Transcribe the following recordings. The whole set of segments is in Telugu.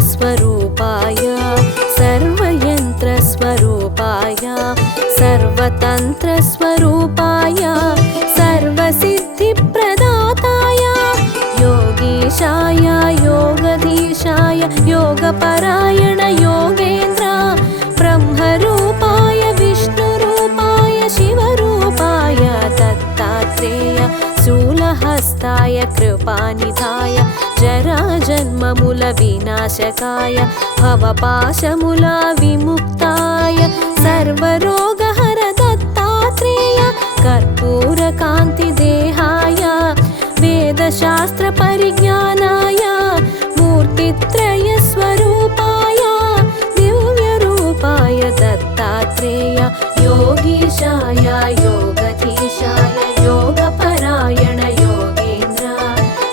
सर्वस्वरूपाय सर्वयन्त्रस्वरूपाय सर्वतन्त्रस्वरूपाय सर्वसिद्धिप्रदाताय योगीशाय योगधीशाय योगपरायण योगेन्द्र ब्रह्मरूपाय विष्णुरूपाय शिवरूपाय दत्तात्रेय शूलहस्ताय कृपानिधाय जराजन्ममूल विनाशकाय भवपाशमूल विमुक्ताय सर्वरोगहर दत्तात्रेय कर्पूरकान्तिदेहाय वेदशास्त्रपरिज्ञानाय मूर्तित्रयस्वरूपाय दिव्यरूपाय दत्तात्रेय योगीशाय योगधीशाय योगपरायण योगेन्द्र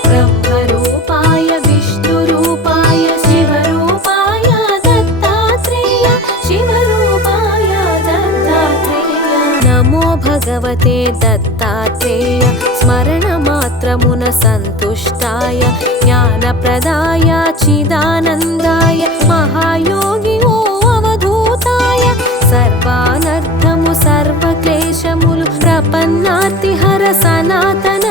ब्रह्मरूपाय विष्णुरूपाय शिवरूपाय दत्तात्रेय शिवरूपाय दत्तात्रेय नमो भगवते दत्तात्रेय स्मरणमात्रमुन सन्तुष्टाय ज्ञानप्रदाय चिदानन्दाय महायोगी ओ अवधूताय सर्वानर्थमु सर्वक्लेशमुలు ప్రపన్నార్తిహర సనాతన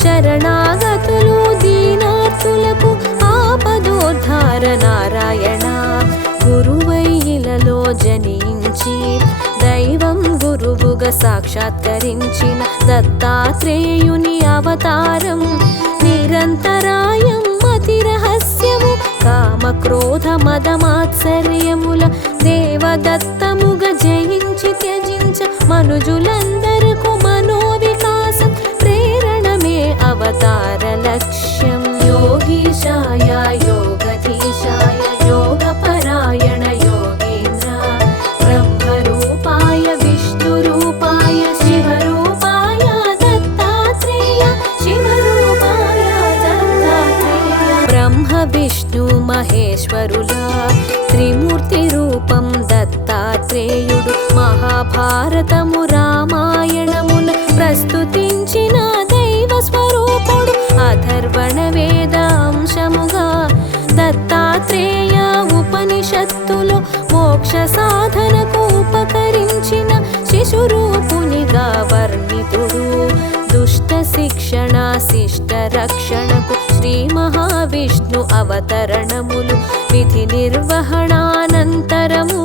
శరణాగతులు దీనార్తులకు ఆపదోద్ధార నారాయణ గురువై ఇలలో జనించి దైవం గురువుగా సాక్షాత్కరించిన దత్తాత్రేయుని అవతారం నిరంతరాయం అతి రహస్యము కామక్రోధ మదమాత్సర్యముల దేవదత్తముగా జయించి త్యజించ మనుజులందరకు మనోవికాసం ప్రేరణమే అవతార లక్ష్యం योगीशाय योगधीशाय योगपरायण योगेन्द्र ब्रह्मरूपाय विष्णुरूपाय शिवरूपाय दत्तात्रेय शिवरूपाय दत्तात्रेय ब्रह्म विष्णु महेश्वरुला त्रिमूर्ति रूपं दत्तात्रेयुడు మహాభారతము రామాయణముల ప్రస్తుతించిన దైవ స్వరూపుడు అథర్వణ వేద అంశముగా దత్తాత్రేయ ఉపనిషత్తులో మోక్ష సాధనకు ఉపకరించిన శిశురూపునిగా వర్ణితుడు దుష్ట శిక్షణ శిష్ట రక్షణకు శ్రీ మహావిష్ణు అవతరణములు విధి నిర్వహణానంతరము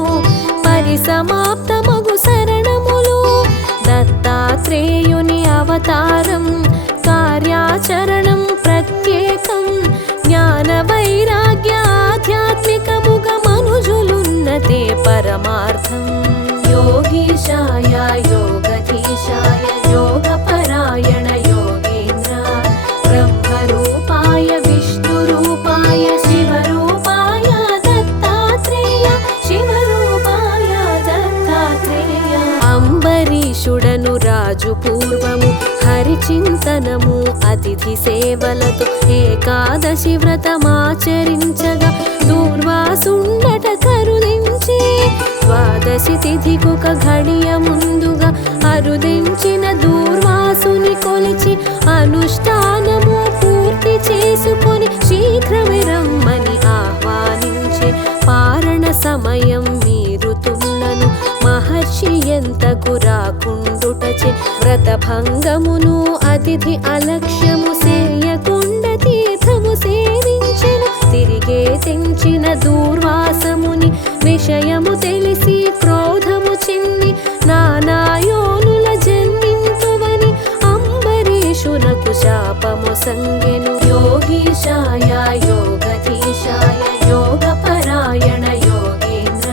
పరిసమాప్తమగు శరణములు దత్తాత్రేయుని అవతారం కార్యాచరణం ప్రత్యేకం జ్ఞాన వైరాగ్య ఆధ్యాత్మికముగ మనుజులున్నతే పరమార్థం योगीशाय योगधीशाय योगपरायण योगेन्द्र ब्रह्मरूपाय विष्णुरूपाय शिवरूपाय दत्तात्रेय शिवरूपाय दत्तात्रेय అంబరీషుడను రాజు పూర్వము హరిచింతనము అతిథి సేవలతో ఏకాదశి వ్రతమాచరించగా దూర్వాసుండట కరుణించి ద్వాదశి తిథికొక ఘడియ ముందుగా అరుదించిన దూర్వాసుని కొలిచి అనుష్ఠానము పూర్తి చేసుకొని శీఘ్రమే రమ్మని ఆహ్వానించే పారణ సమయం మీరుతులను మహర్షి ఎంతకు రాకుండుటచే వ్రతభంగమును అతిథి అలక్ష్యము సేయకుండ తీర్థము సేవించెను తిరిగే తెంచిన దూర్వాసముని విషయము తెలిసి క్రోధము చెంది నానాయోనుల జన్మింతువని అంబరీషునకు శాపము సంగెను योगीशाय योगधीशाय योगपरायण योगेन्द्र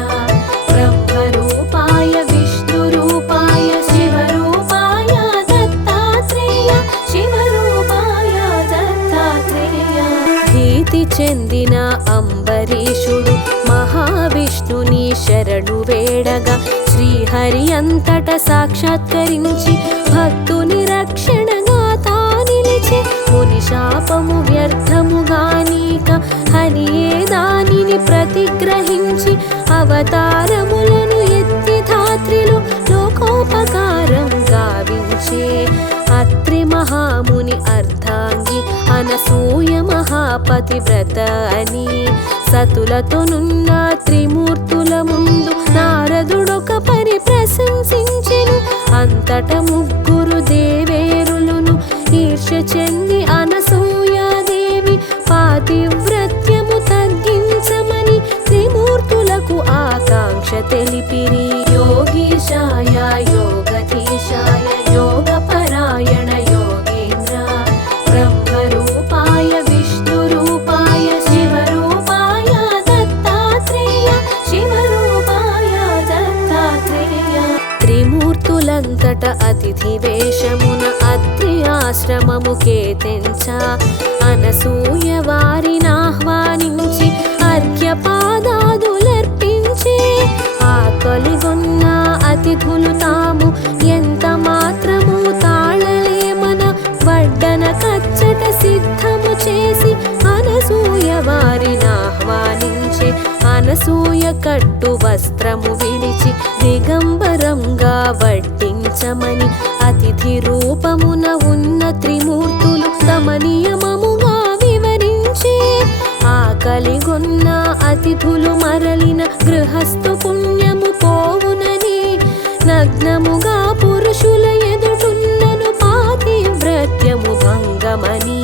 ब्रह्मरूपाय विष्णुरूपाय शिवरूपाय दत्तात्रेय शिवरूपाय दत्तात्रेय భీతి చెందిన అంబరీషుడు మహావిష్ణుని శరణు వేడగా శ్రీహరి అంతట సాక్షాత్కరించి భక్తుని రక్షణగా తానిలిచి ముని శాపము వ్యర్థముగానీక హరియే దానిని ప్రతిగ్రహించి అవతారములను ఎత్తి ధాత్రిలో లోకోపకారం గావించే అత్రి మహాముని అర్ధాంగి అనసూయ మహాపతివ్రత అని సతులతోనున్న త్రిమూర్తుల ముందు నారదుడొక పరి ప్రశంసించెను. అంతట ముగ్గురు దేవేరులను ఈర్ష్య చెంది అనసూయాదేవి పాతివ్రత్యము తగ్గించమని త్రిమూర్తులకు ఆకాంక్ష తెలిపిరి. యోగీశాయ యోగధీశాయ యోగపరాయణ యోగేంద్ర బ్రహ్మరూపాయ విష్ణురూపాయ శివరూపాయ దత్తాత్రేయ శివరూపాయ దత్తాత్రేయ. త్రిమూర్తులంతట అతిథి వేషమున అత్రి ఆశ్రమముకే తెంచ అనసూయ వారినాహ్వానించి అర్ఘ్యపాదాదులర్పించే. ఆకలిగొన్న అతిథులు తాము ఎంత మాత్రము తాళలేమన వడ్డన కచ్చట సిద్ధము చేసి అనసూయ వారినాహ్వానించే. అనసూయ కట్టు వస్త్రము విడిచి దిగంబరంగా వడ్డించమని అతిథి రూపమున ఉన్న త్రిమూర్తులు తమ నియమముగా వివరించే. ఆకలిగొన్న అతిథులు మరలిన గృహస్థు పుణ్యము పోవునని నగ్నముగా పురుషుల ఎదుటున్నను పాతివ్రత్యము భంగమని.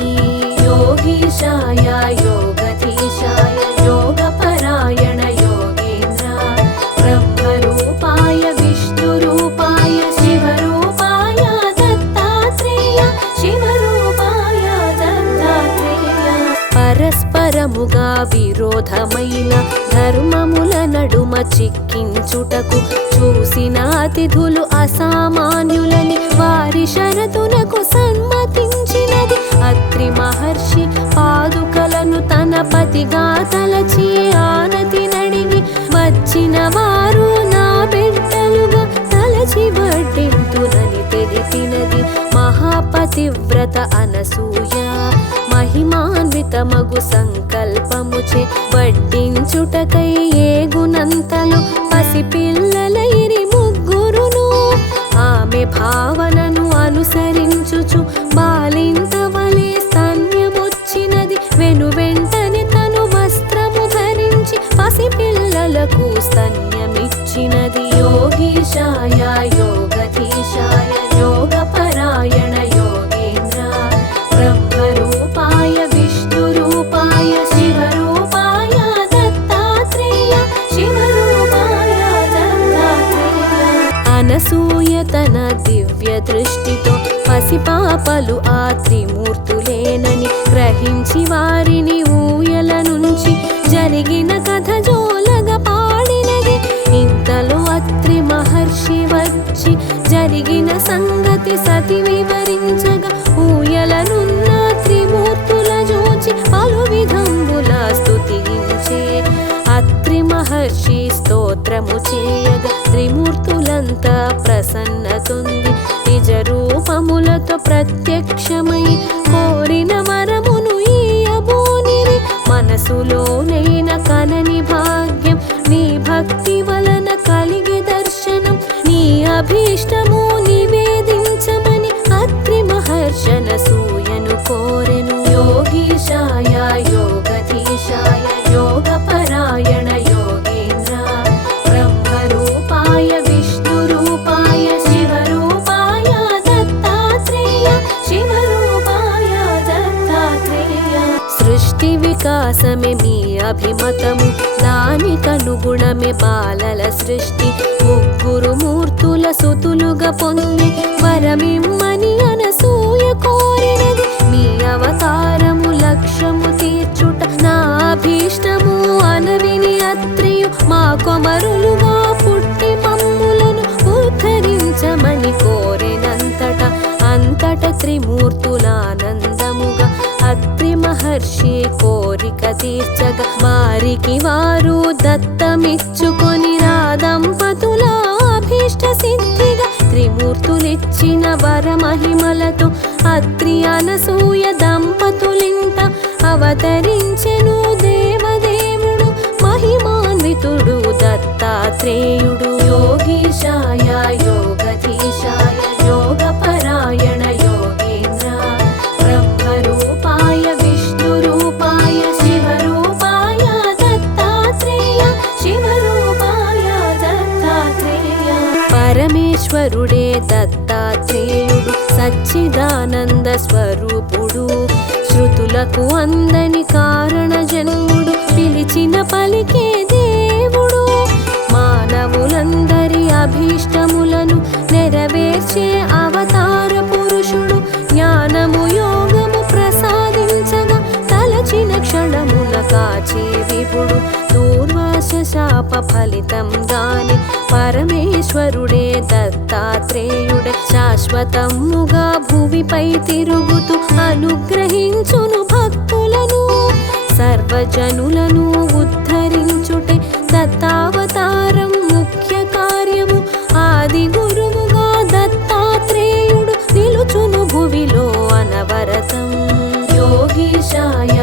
యోగీశాయ యోగధీశాయ యోగపరాయణ యోగేంద్ర బ్రహ్మరూపాయ విష్ణురూపాయ శివరూపాయ దత్తాత్రేయ శివరూపాయ దత్తాత్రేయ. పరస్పరముగా విరోధమైన ధర్మముల నడుమ చిక్కించుటకు చూసిన అతిథులు అసామాన్యులని వారి షరతునకు సమ్మతించినది. అత్రి మహర్షి పాదుకలను తన పతిగా తలచి ఆనతి నడిగి వచ్చిన వారు నా బిడ్డలుగా తలచి వడ్డింతునని తెలిపినది. మహాపతివ్రత అనసూయ మహిమాన్వితమగు సంకల్పముచే వడ్డించుటకై ఏగునంతలో పసిపిల్లలైరి ముగ్గురును. ఆమె భావనను అనుసరించుచు బాలింత వలె స్తన్యమొచ్చినది. వెను వెంటనే తను వస్త్రము ధరించి పసిపిల్లలకు స్తన్యమిచ్చినది. యోగీశాయ యోగధీశాయ యోగపరాయణ యోగేంద్ర బ్రహ్మరూపాయ విష్ణురూపాయ శివరూపాయ దత్తాత్రేయ శివరూపాయ దత్తాత్రేయ. అనసూయ తన దివ్య దృష్టితో పసిపాపలు ఆ త్రిమూర్తులేనని గ్రహించి వారిని ఊయల నుంచి జరిగిన కథ జోలగా పాడినది. ఇంతలో అత్రి మహర్షి వచ్చి జరిగిన సంగతి సతి వివరించగా ఊయలనున్న త్రిమూర్తుల జోచి పలు విధంబుల స్తుతించే. అత్రి మహర్షి స్తోత్రము చేయగా త్రిమూర్తులంతా ప్రసన్నతొంది నిజ రూపములతో ప్రత్యక్షమై కోరిన వరమును ఇయ్యబోనిరి. మనసులోనైన కనని భాగ్యం నీ భక్తి వలన కలిగే దర్శనం నీ అభీష్టము నివేదించమని అత్రి మహర్షనసూయను కోరెను. యోగీశాయ యోగధీశాయ యోగపరాయణ యోగేంద్ర బ్రహ్మరూపాయ విష్ణురూపాయ శివరూపాయ దత్తాత్రేయ శివరూపాయ దత్తాత్రేయ. సృష్టి వికాసమే మీ అభిమతము దానికనుగుణమే బాలల సృష్టి. ముగ్గురు మూర్తుల సుతులుగా పొంది వరమిమ్మని అనసూయ కోరినది. మీ అవతారము లక్ష్యము తీర్చుట నా అభీష్టము అనవిని అత్రియు మా కొమరులుగా పుట్టి మమ్ములను ఉద్ధరించమని కోరినంతట అంతట త్రిమూర్తులానందముగా అత్రి మహర్షి కోరిక తీర్చగా వారికి వారు దత్తమిచ్చుకొని నా దంపతుల అభీష్ట సిద్ధిగా త్రిమూర్తులిచ్చిన వరమహిమలతో అత్రి అనసూయ దంపతులింట అవతరించెను దేవదేవుడు మహిమాన్వితుడు దత్తాత్రేయుడు. యోగీశాయ యోగధీశాయ యోగపరాయణ యోగేంద్ర బ్రహ్మరూపాయ విష్ణురూపాయ శివరూపాయ దత్తాత్రేయ సచ్చిదానంద స్వరూపుడు శృతులకు అందని కారణ జన్ముడు పిలిచిన పలికే దేవుడు మానవులందరి అభీష్టములను నెరవేర్చే అవతార పురుషుడు జ్ఞానము యోగము ప్రసాదించగా తలచిన క్షణమున కాచే విపుడు దూర్వాస శాప ఫలితంగానే పరమేశ్వరుడే దత్తాత్రేయుడే శాశ్వతముగా భూమిపై తిరుగుతూ అనుగ్రహించును భక్తులను సర్వజనులను ఉద్ధరించుటే దత్తావతారం ముఖ్య కార్యము ఆది గురువుగా దత్తాత్రేయుడు నిలుచును భువిలో అనవరతం యోగీశాయ